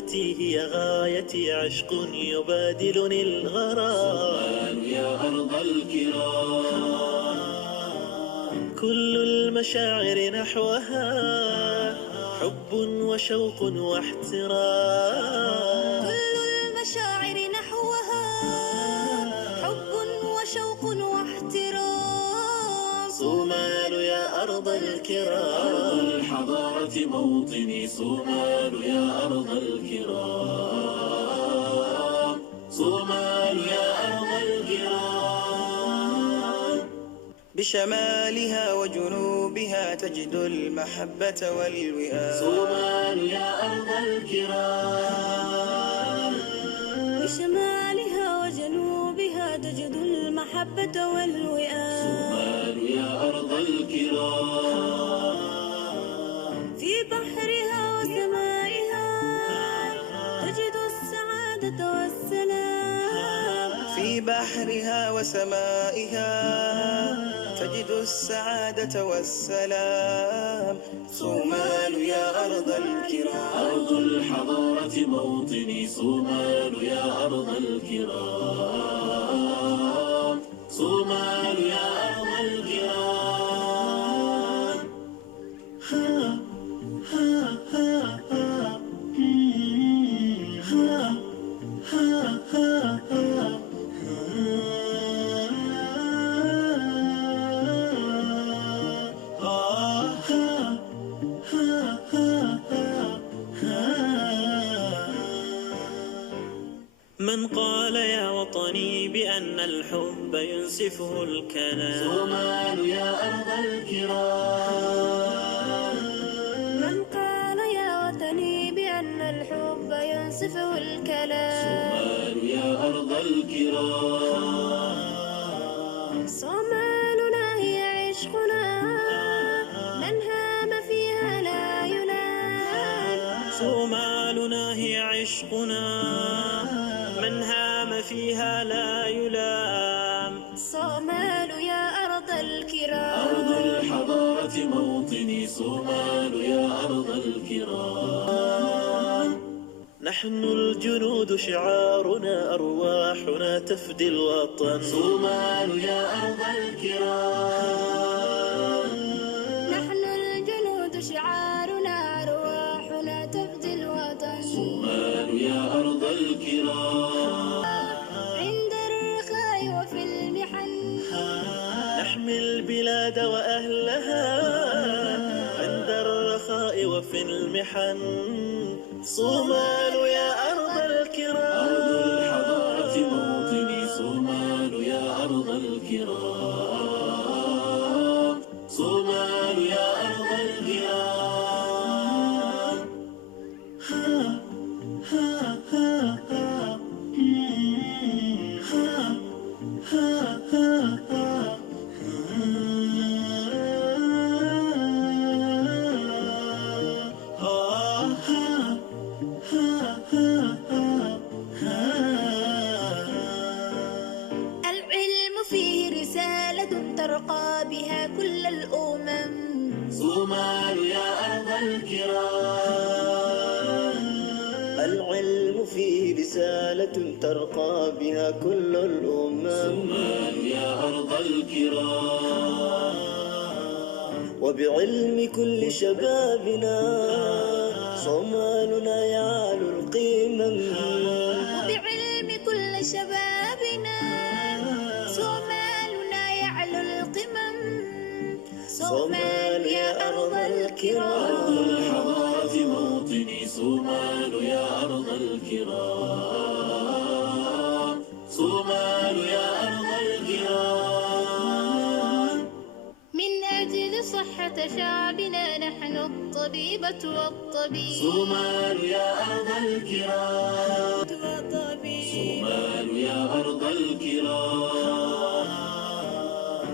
قوتي هي غايتي، عشق يبادلني الغرام. صومال يا أرض الكرام، كل المشاعر نحوها حب وشوق واحترام. كل المشاعر نحوها حب وشوق واحترام. صومال يا أرض الكرام، أرض الحضارة موطني. صومال يا أرض الكرام، صومال يا أرض الكرام. بشمالها وجنوبها تجد المحبة والوئام. صومال يا أرض الكرام، بشمالها وجنوبها تجد المحبة والوئام. صومال يا أرض الكرام، في بحرها وسمائها تجد السعادة والسلام. في بحرها وسمائها تجد السعادة والسلام. صومال يا أرض الكرام، أرض الحضارة موطني. صومال يا أرض الكرام، صومال يا أرض الكرام. من قال يا وطني بأن الحب ينسفه الكلام. صومال يا أرض الكرام، من قال يا وطني بأن الحب ينسفه الكلام. صومال يا أرض الكرام، صومالنا هي عشقنا، من هام فيها لا يلام. صومالنا هي عشقنا، من هام فيها لا يلام. صومال يا أرض الكرام، أرض الحضارة موطني. صومال يا أرض الكرام، نحن الجنود شعارنا، أرواحنا تفدي الوطن. صومال يا أرض الكرام، نحن الجنود شعارنا، أرواحنا تفدي الوطن. صومال يا أرض الكرام، عند الرخاء وفي المحن نحمي البلاد وأهلها عند الرخاء وفي المحن. صومال يا أرض الكرام، أرض الحضارة موطني. صومال يا أرض الكرام، صومال يا أرض الكرام. العلم فيه رسالة ترقى بها كل الأمم. صومال يا أرض الكرام، العلم فيه رسالة ترقى بها كل الأمم. صومال يا أرض الكرام، وبعلم كل شبابنا صومالنا يعلو القمم. وبعلم كل شبابنا صومالنا يعلو القمم. صومال يا أرض أرض الكرام، الحضارة موطني. صومال يا أرض الكرام، صومال يا أرض الكرام. من أجل صحة شعبنا نحن الطبيبة والطبيب. صومال يا أرض الكرام، والطبيب صومال يا أرض الكرام.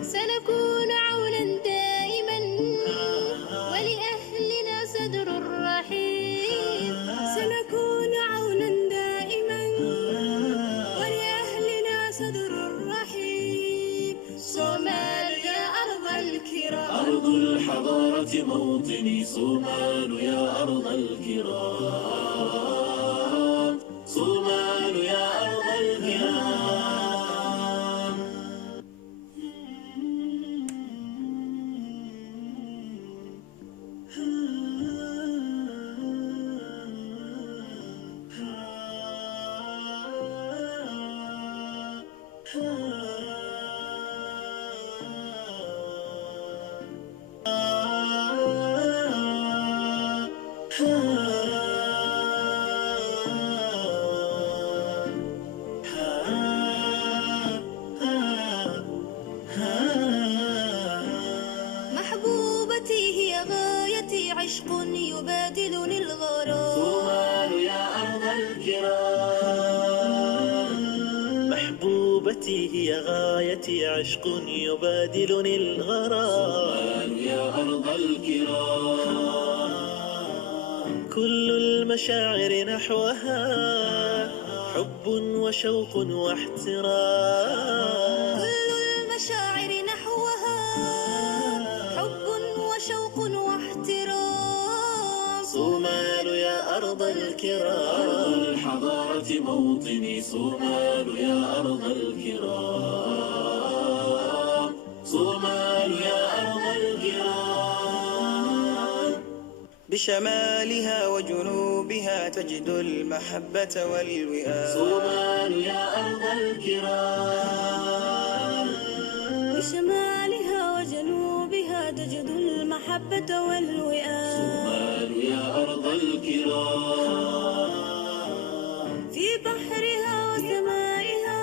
سنكون عونا دائما ولأهلنا صدر رحيم. سنكون عونا دائما ولأهلنا صدر رحيم. صومال يا أرض الكرام، أرض الحضارة موطني. صومال يا أرض الكرام، صومال يا أرض الكرام. محبوبتي هي غايتي، عشق يبادلني الغرام. صومال يا أرض الكرام. محبوبتي هي غايتي، عشق يبادلني الغرام. صومال يا أرض الكرام. كل المشاعر نحوها حب وشوق واحترام. كل المشاعر نحوها حب وشوق واحترام. صومال يا أرض الكرام. أرض الحضارة موطني، صومال يا أرض الكرام. صومال يا أرض الكرام. بشمالها وجنوبها تجد المحبة والوئام. صومال يا أرض الكرام. بشمالها وجنوبها تجد المحبة والوئام. صومال يا أرض الكرام. في بحرها وسمائها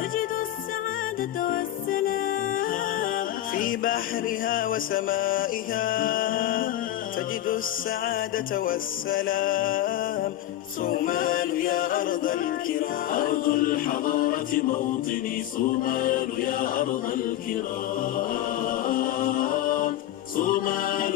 تجد السعادة والسلام. في بحرها وسمائها تجد السعادة والسلام. صومال يا أرض الكرام. أرض الحضارة موطني، صومال يا أرض الكرام. صومال